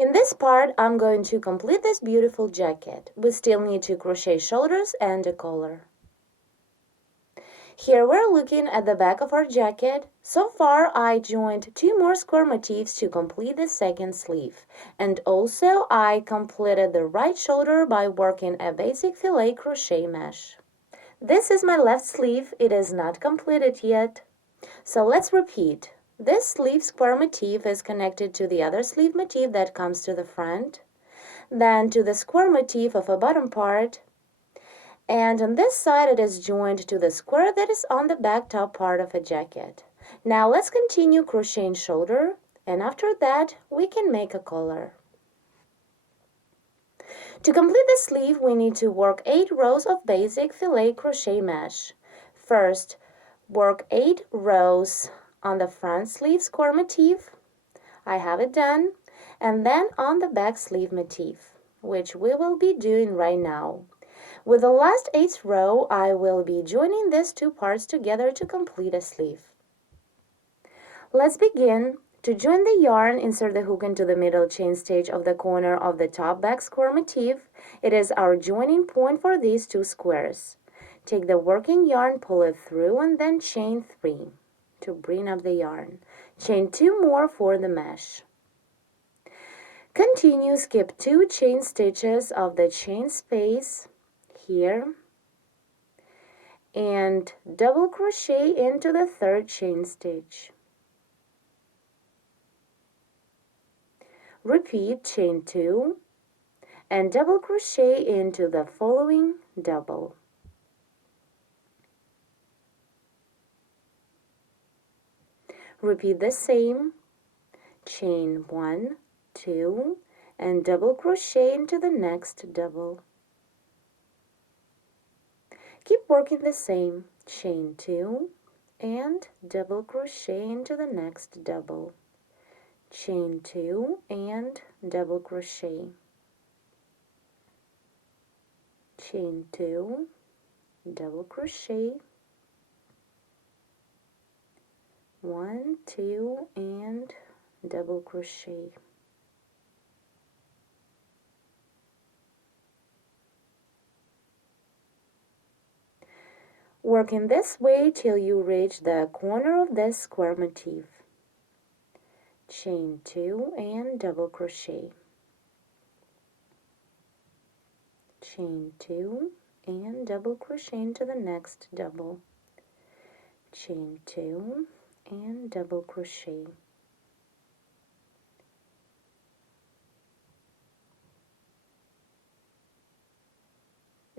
In this part, I'm going to complete this beautiful jacket. We still need to crochet shoulders and a collar. Here we're looking at the back of our jacket. So far, I joined 2 more square motifs to complete the second sleeve. And also, I completed the right shoulder by working a basic filet crochet mesh. This is my left sleeve. It is not completed yet. So let's repeat. This sleeve square motif is connected to the other sleeve motif that comes to the front, then to the square motif of a bottom part, and on this side it is joined to the square that is on the back top part of a jacket. Now let's continue crocheting shoulder, and after that we can make a collar. To complete the sleeve, we need to work 8 rows of basic filet crochet mesh. First, work 8 rows on the front sleeve square motif. I have it done. And then on the back sleeve motif, which we will be doing right now. With the last 8th row, I will be joining these 2 parts together to complete a sleeve. Let's begin. To join the yarn, insert the hook into the middle chain stitch of the corner of the top back square motif. It is our joining point for these 2 squares. Take the working yarn, pull it through, and then chain 3 to bring up the yarn. Chain 2 more for the mesh. Continue, skip 2 chain stitches of the chain space here and double crochet into the 3rd chain stitch. Repeat, chain 2 and double crochet into the following double. Repeat the same, chain 1, 2, and double crochet into the next double. Keep working the same, chain 2 and double crochet into the next double. Chain 2 and double crochet. Chain 2, double crochet. 1, 2, and double crochet. Work in this way till you reach the corner of this square motif. Chain 2 and double crochet. Chain 2 and double crochet into the next double. Chain 2 and double crochet.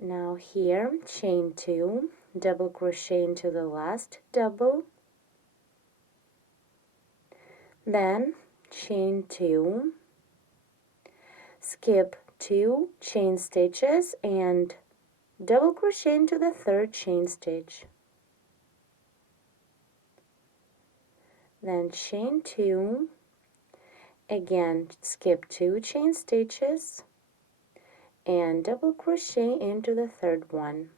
Now here, chain 2, double crochet into the last double, then chain 2, skip 2 chain stitches and double crochet into the 3rd chain stitch, then chain 2, again skip 2 chain stitches and double crochet into the 3rd one.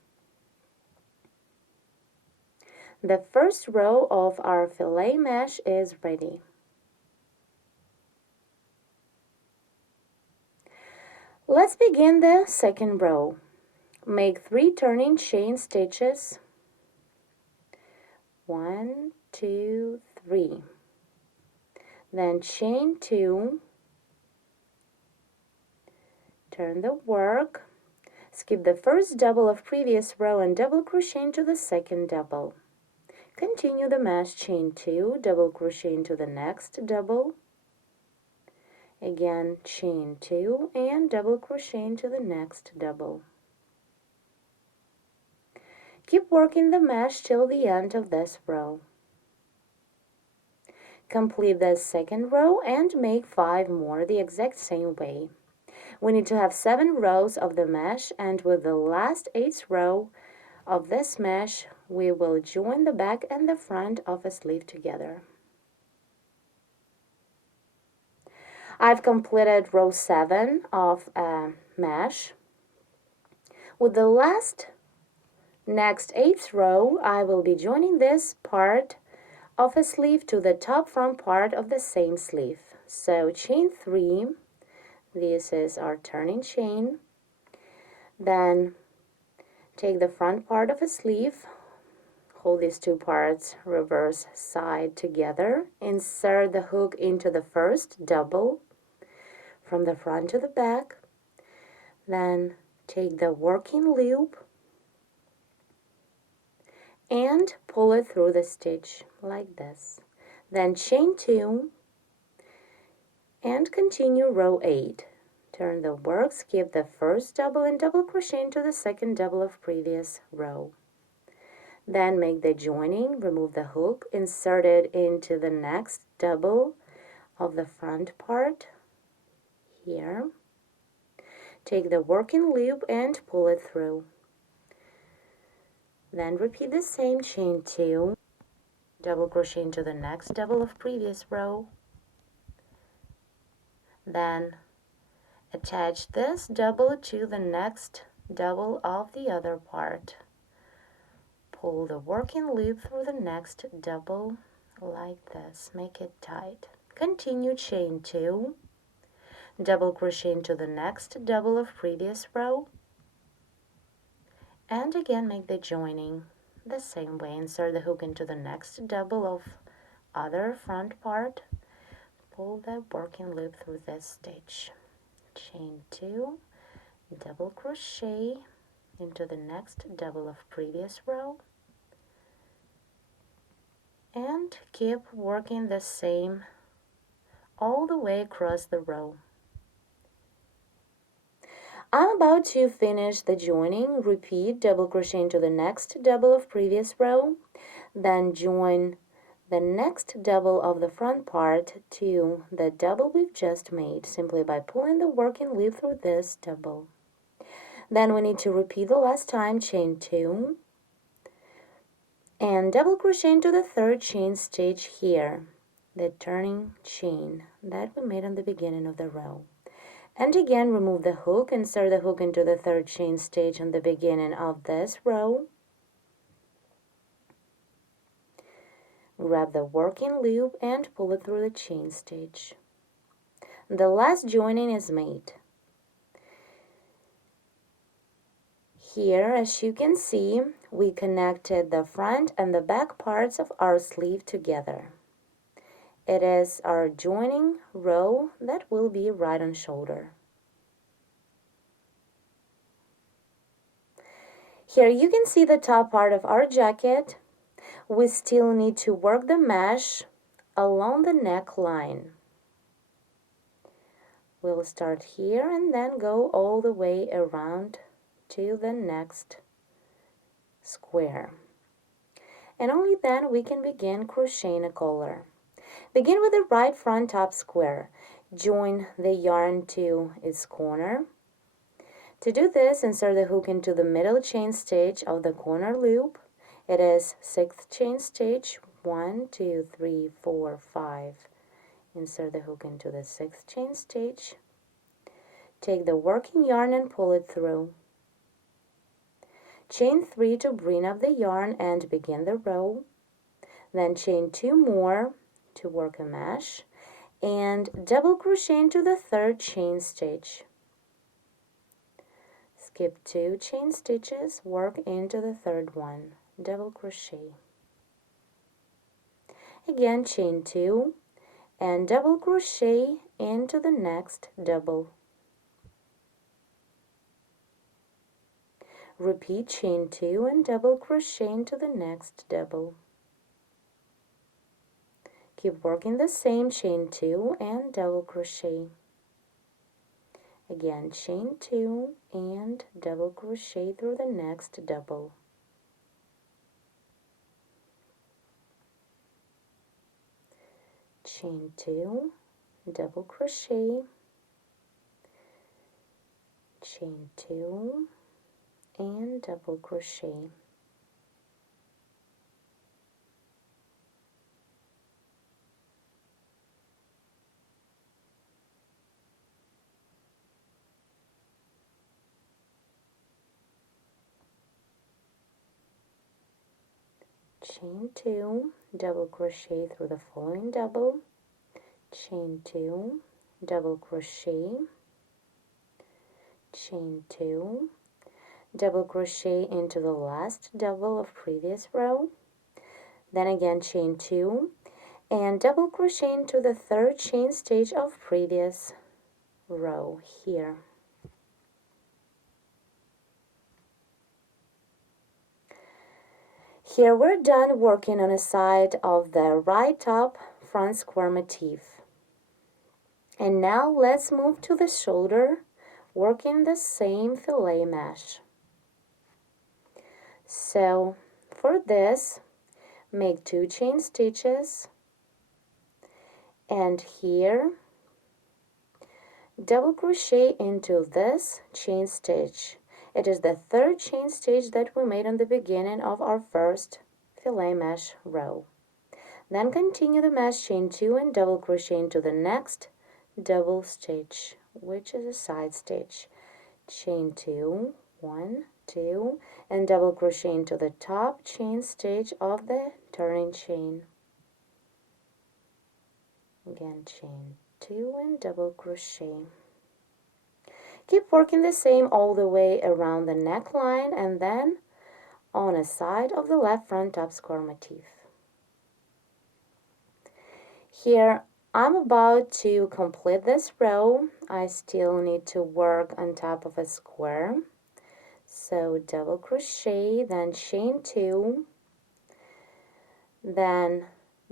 The first row of our filet mesh is ready. Let's begin the second row. Make 3 turning chain stitches. 1, 2, 3. Then chain 2. Turn the work. Skip the first double of previous row and double crochet into the second double. Continue the mesh, chain 2, double crochet into the next double. Again, chain 2 and double crochet into the next double. Keep working the mesh till the end of this row. Complete the second row and make 5 more the exact same way. We need to have 7 rows of the mesh, and with the last 8th row of this mesh, we will join the back and the front of a sleeve together. I've completed row 7 of a mesh. With the next 8th row, I will be joining this part of a sleeve to the top front part of the same sleeve. So chain 3, This is our turning chain. Then take the front part of a sleeve, hold these two parts reverse side together, insert the hook into the first double from the front to the back, then take the working loop and pull it through the stitch like this. Then chain 2 and continue row 8. Turn the work, skip the first double and double crochet into the second double of previous row. Then make the joining, remove the hook, insert it into the next double of the front part here. Take the working loop and pull it through. Then repeat the same, chain 2, double crochet into the next double of previous row. Then attach this double to the next double of the other part. Pull the working loop through the next double like this. Make it tight. Continue chain 2, double crochet into the next double of previous row, and again make the joining the same way. Insert the hook into the next double of other front part. Pull the working loop through this stitch. Chain 2, double crochet into the next double of previous row, and keep working the same all the way across the row. I'm about to finish the joining. Repeat, double crochet into the next double of previous row, then join the next double of the front part to the double we've just made simply by pulling the working loop through this double. Then we need to repeat the last time, chain 2, and double crochet into the third chain stitch here, the turning chain that we made in the beginning of the row. And again, remove the hook, insert the hook into the third chain stitch in the beginning of this row. Grab the working loop and pull it through the chain stitch. The last joining is made. Here, as you can see, we connected the front and the back parts of our sleeve together. It is our joining row that will be right on shoulder. Here you can see the top part of our jacket. We still need to work the mesh along the neckline. We'll start here and then go all the way around to the next square. And only then we can begin crocheting a collar. Begin with the right front top square. Join the yarn to its corner. To do this, insert the hook into the middle chain stitch of the corner loop. It is 6th chain stitch, 1, 2, 3, 4, 5. Insert the hook into the 6th chain stitch. Take the working yarn and pull it through. Chain 3 to bring up the yarn and begin the row. Then chain 2 more to work a mesh and double crochet into the 3rd chain stitch. Skip 2 chain stitches, work into the 3rd one, double crochet. Again, chain 2 and double crochet into the next double. Repeat, chain 2 and double crochet into the next double. Keep working the same, chain 2 and double crochet. Again, chain 2 and double crochet through the next double. Chain 2, double crochet, chain 2 and double crochet. Chain 2, double crochet through the following double, chain 2, double crochet, chain 2, double crochet into the last double of previous row, then again chain 2, and double crochet into the third chain stitch of previous row here. Here we're done working on a side of the right top front square motif. And now let's move to the shoulder, working the same filet mesh. So for this, make 2 chain stitches, and here double crochet into this chain stitch. It is the third chain stitch that we made on the beginning of our first filet mesh row. Then continue the mesh, chain 2 and double crochet into the next double stitch, which is a side stitch. Chain 2, 1, 2, and double crochet into the top chain stitch of the turning chain. Again, chain 2 and double crochet. Keep working the same all the way around the neckline and then on a side of the left front top square motif. Here I'm about to complete this row. I still need to work on top of a square. So double crochet, then chain 2, then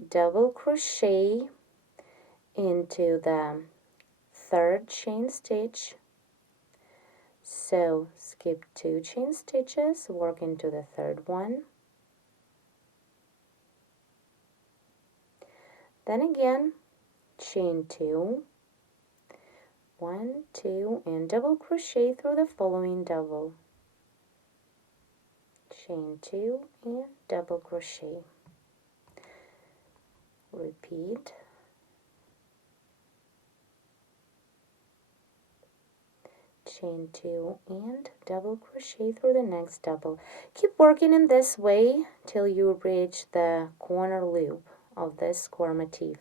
double crochet into the third chain stitch. So skip 2 chain stitches, work into the third one. Then again, chain 2, 1, 2, and double crochet through the following double. Chain 2 and double crochet. Repeat. Chain 2 and double crochet through the next double. Keep working in this way till you reach the corner loop of this square motif.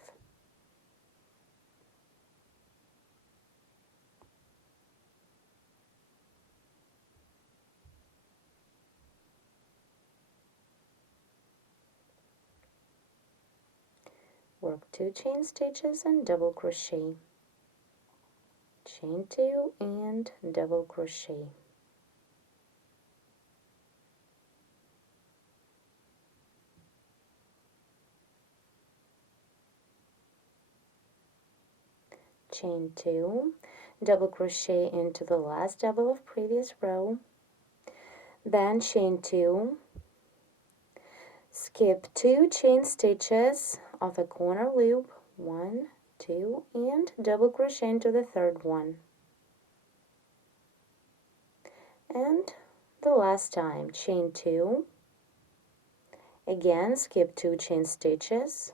Work 2 chain stitches and double crochet. Chain 2 and double crochet. Chain 2, double crochet into the last double of previous row, then chain 2, skip 2 chain stitches of a corner loop, 1, 2, and double crochet into the third one. And the last time, chain 2, again skip 2 chain stitches,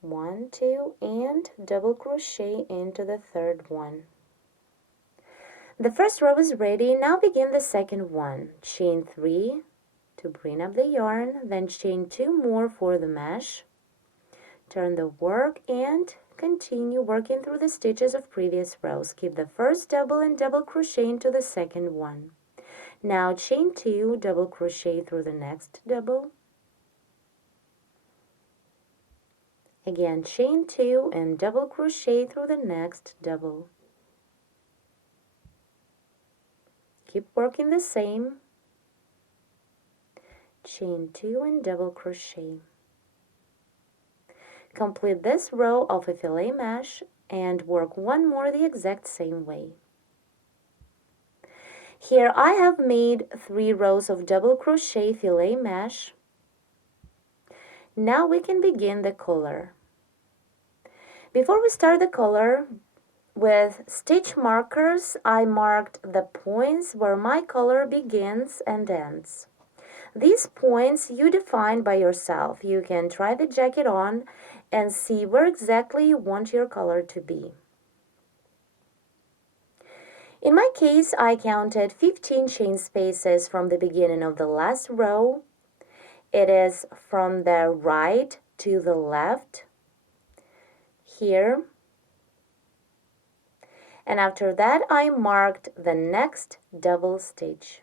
1, 2, and double crochet into the third one. The first row is ready. Now begin the second one. Chain 3 to bring up the yarn, then chain 2 more for the mesh. Turn the work and continue working through the stitches of previous rows. Keep the first double and double crochet into the second one. Now chain 2, double crochet through the next double. Again, chain 2 and double crochet through the next double. Keep working the same. Chain 2 and double crochet. Complete this row of a filet mesh and work one more the exact same way. Here I have made 3 rows of double crochet filet mesh. Now we can begin the color. Before we start the color, with stitch markers, I marked the points where my color begins and ends. These points you define by yourself. You can try the jacket on and see where exactly you want your color to be. In my case, I counted 15 chain spaces from the beginning of the last row. It is from the right to the left here. And after that, I marked the next double stitch.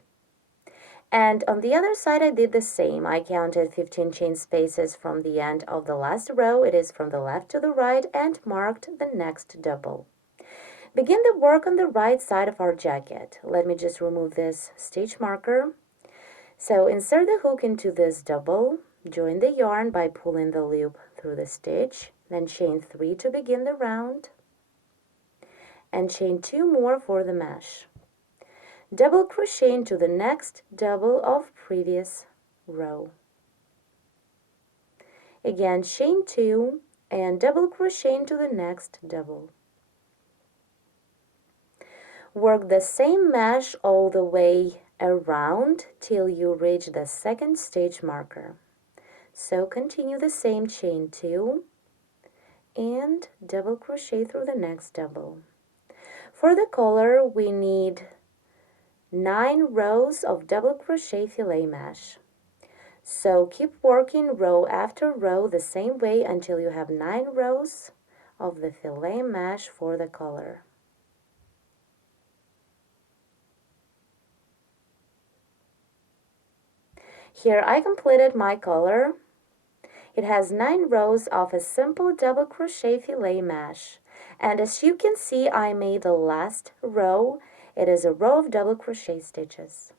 And on the other side, I did the same. I counted 15 chain spaces from the end of the last row. It is from the left to the right, and marked the next double. Begin the work on the right side of our jacket. Let me just remove this stitch marker. So insert the hook into this double, join the yarn by pulling the loop through the stitch, then chain 3 to begin the round, and chain 2 more for the mesh. Double crochet into the next double of previous row. Again, chain 2 and double crochet into the next double. Work the same mesh all the way around till you reach the second stitch marker. So continue the same, chain 2 and double crochet through the next double. For the collar, we need 9 rows of double crochet filet mesh. So keep working row after row the same way until you have 9 rows of the filet mesh for the collar. Here I completed my collar. It has 9 rows of a simple double crochet filet mesh. And as you can see, I made the last row. It is a row of double crochet stitches.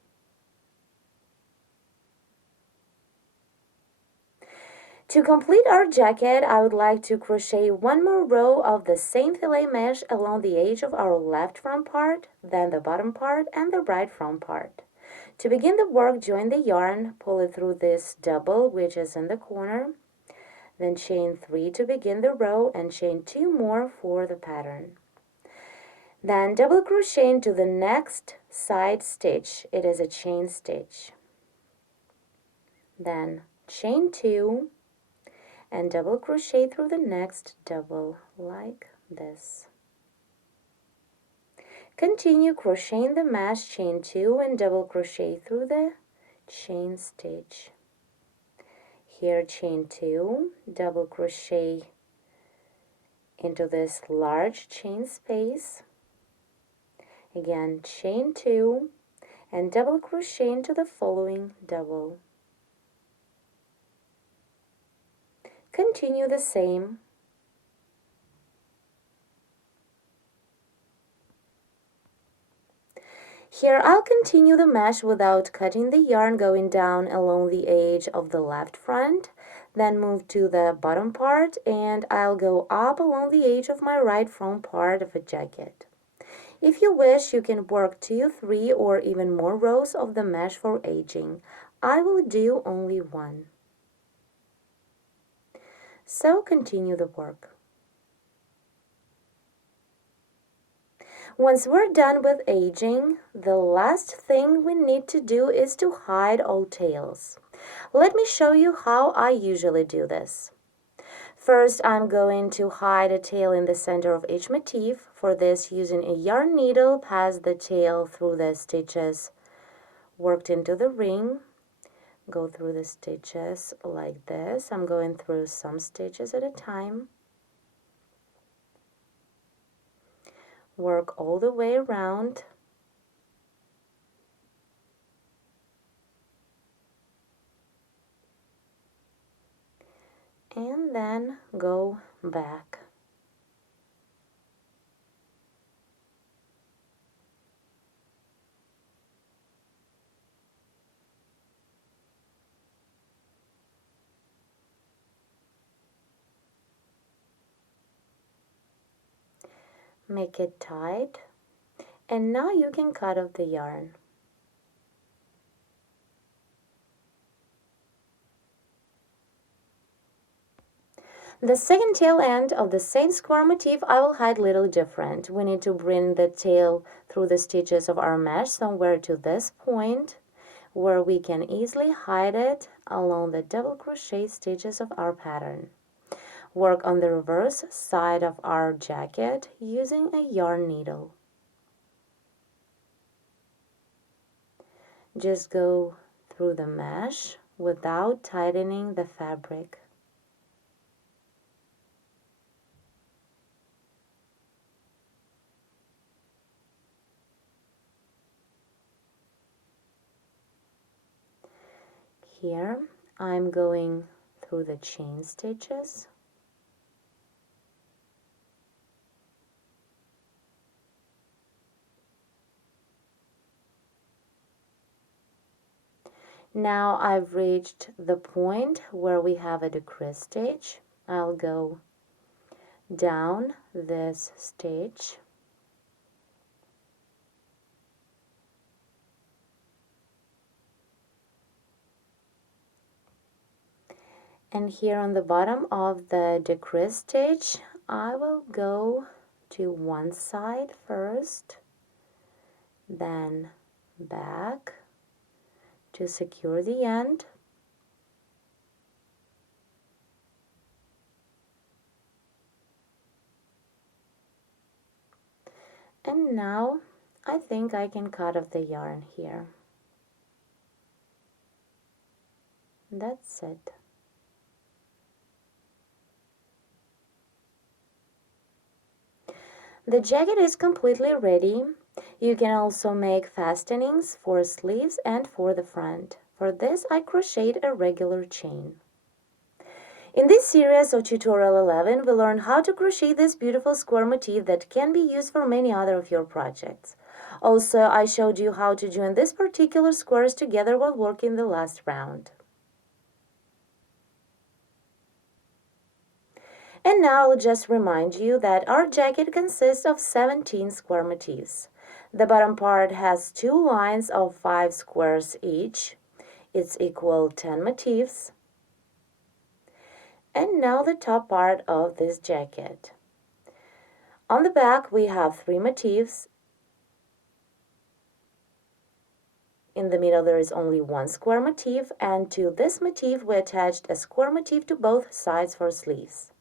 To complete our jacket, I would like to crochet 1 more row of the same filet mesh along the edge of our left front part, then the bottom part and the right front part. To begin the work, join the yarn, pull it through this double which is in the corner, then chain 3 to begin the row and chain 2 more for the pattern. Then double crochet into the next side stitch. It is a chain stitch. Then chain 2 and double crochet through the next double like this. Continue crocheting the mesh, chain 2 and double crochet through the chain stitch. Here chain 2, double crochet into this large chain space. Again chain 2 and double crochet into the following double. Continue the same. Here I'll continue the mesh without cutting the yarn, going down along the edge of the left front, then move to the bottom part, and I'll go up along the edge of my right front part of a jacket. If you wish, you can work 2, 3 or even more rows of the mesh for edging. I will do only 1. So continue the work. Once we're done with edging, the last thing we need to do is to hide all tails. Let me show you how I usually do this. First, I'm going to hide a tail in the center of each motif. For this, using a yarn needle, pass the tail through the stitches worked into the ring. Go through the stitches like this. I'm going through some stitches at a time. Work all the way around. And then go back. Make it tight, and now you can cut off the yarn. The second tail end of the same square motif I will hide a little different. We need to bring the tail through the stitches of our mesh somewhere to this point where we can easily hide it along the double crochet stitches of our pattern. Work on the reverse side of our jacket using a yarn needle. Just go through the mesh without tightening the fabric. here I'm going through the chain stitches. Now I've reached the point where we have a decrease stitch. I'll go down this stitch and here on the bottom of the decrease stitch I will go to one side first, then back to secure the end, and now I think I can cut off the yarn here. That's it. The jacket is completely ready. You can also make fastenings for sleeves and for the front. For this I crocheted a regular chain. In this series of tutorial 11, we learned how to crochet this beautiful square motif that can be used for many other of your projects. Also, I showed you how to join these particular squares together while working the last round. And now I'll just remind you that our jacket consists of 17 square motifs. The bottom part has 2 lines of 5 squares each. It's equal 10 motifs. And now the top part of this jacket. On the back we have 3 motifs. In the middle there is only 1 square motif, and to this motif we attached a square motif to both sides for sleeves.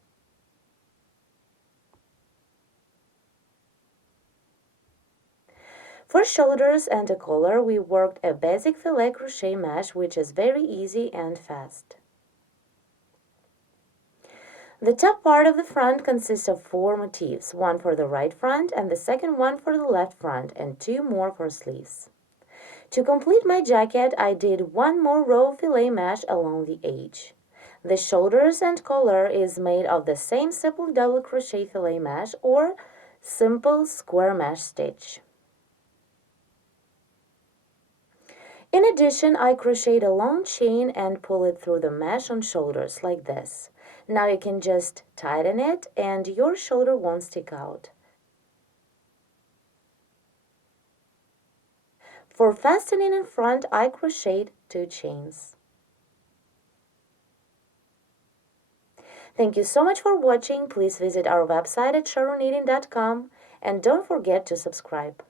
For shoulders and a collar, we worked a basic filet crochet mesh, which is very easy and fast. The top part of the front consists of 4 motifs, one for the right front and the second one for the left front, and 2 more for sleeves. To complete my jacket, I did 1 more row of filet mesh along the edge. The shoulders and collar is made of the same simple double crochet filet mesh or simple square mesh stitch. In addition, I crocheted a long chain and pull it through the mesh on shoulders like this. Now you can just tighten it and your shoulder won't stick out. For fastening in front, I crocheted 2 chains. Thank you so much for watching. Please visit our website at sharonknitting.com and don't forget to subscribe.